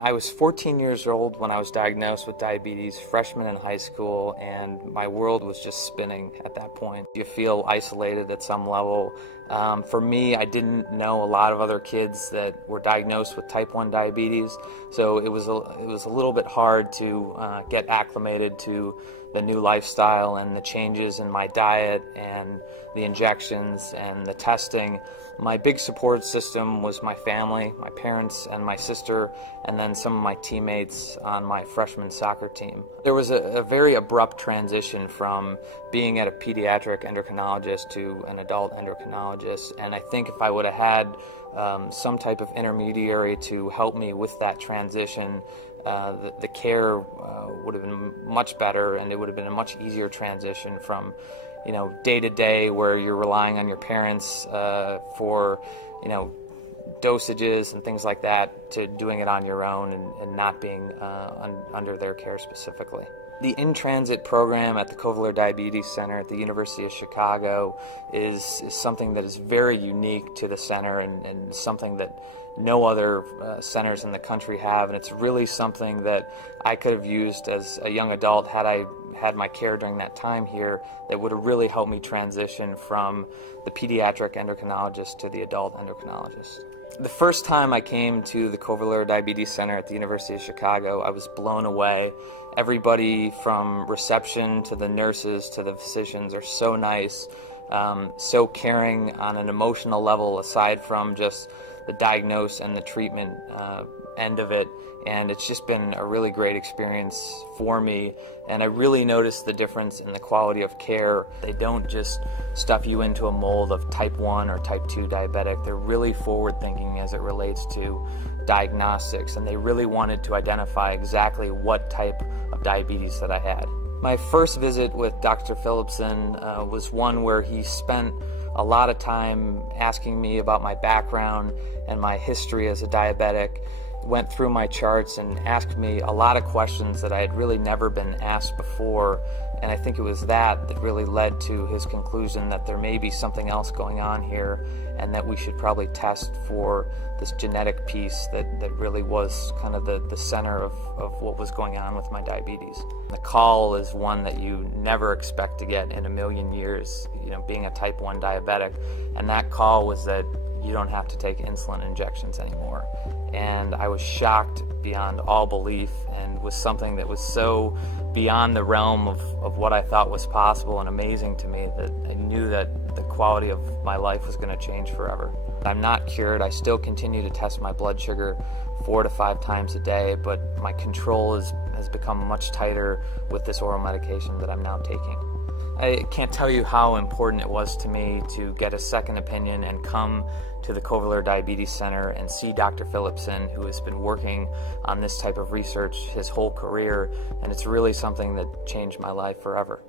I was 14 years old when I was diagnosed with diabetes, freshman in high school, and my world was just spinning at that point. You feel isolated at some level. For me, I didn't know a lot of other kids that were diagnosed with type 1 diabetes, so it was a little bit hard to get acclimated to the new lifestyle and the changes in my diet and the injections and the testing. My big support system was my family, my parents and my sister, and then some of my teammates on my freshman soccer team. There was a very abrupt transition from being at a pediatric endocrinologist to an adult endocrinologist, and I think if I would have had some type of intermediary to help me with that transition, the care would have been much better, and it would have been a much easier transition from, day to day where you're relying on your parents for, dosages and things like that, to doing it on your own and not being under their care specifically. The in-transit program at the Covalere Diabetes Center at the University of Chicago is something that is very unique to the center and something that no other centers in the country have, and it's really something that I could have used as a young adult had I had my care during that time here, that would have really helped me transition from the pediatric endocrinologist to the adult endocrinologist. The first time I came to the Covalere Diabetes Center at the University of Chicago, I was blown away. Everybody from reception to the nurses to the physicians are so nice, so caring on an emotional level aside from just the diagnose and the treatment end of it, and it's just been a really great experience for me, and I really noticed the difference in the quality of care. They don't just stuff you into a mold of type 1 or type 2 diabetic. They're really forward thinking as it relates to diagnostics, and they really wanted to identify exactly what type of diabetes that I had. My first visit with Dr. Philipson was one where he spent a lot of time asking me about my background and my history as a diabetic, went through my charts and asked me a lot of questions that I had really never been asked before, and I think it was that really led to his conclusion that there may be something else going on here and that we should probably test for this genetic piece that really was kind of the center of what was going on with my diabetes. The call is one that you never expect to get in a million years, being a type 1 diabetic, and that call was that you don't have to take insulin injections anymore. And I was shocked beyond all belief, and was something that was so beyond the realm of what I thought was possible and amazing to me that I knew that the quality of my life was going to change forever. I'm not cured. I still continue to test my blood sugar 4 to 5 times a day, but my control has become much tighter with this oral medication that I'm now taking. I can't tell you how important it was to me to get a second opinion and come to the Covalere Diabetes Center and see Dr. Philipson, who has been working on this type of research his whole career, and it's really something that changed my life forever.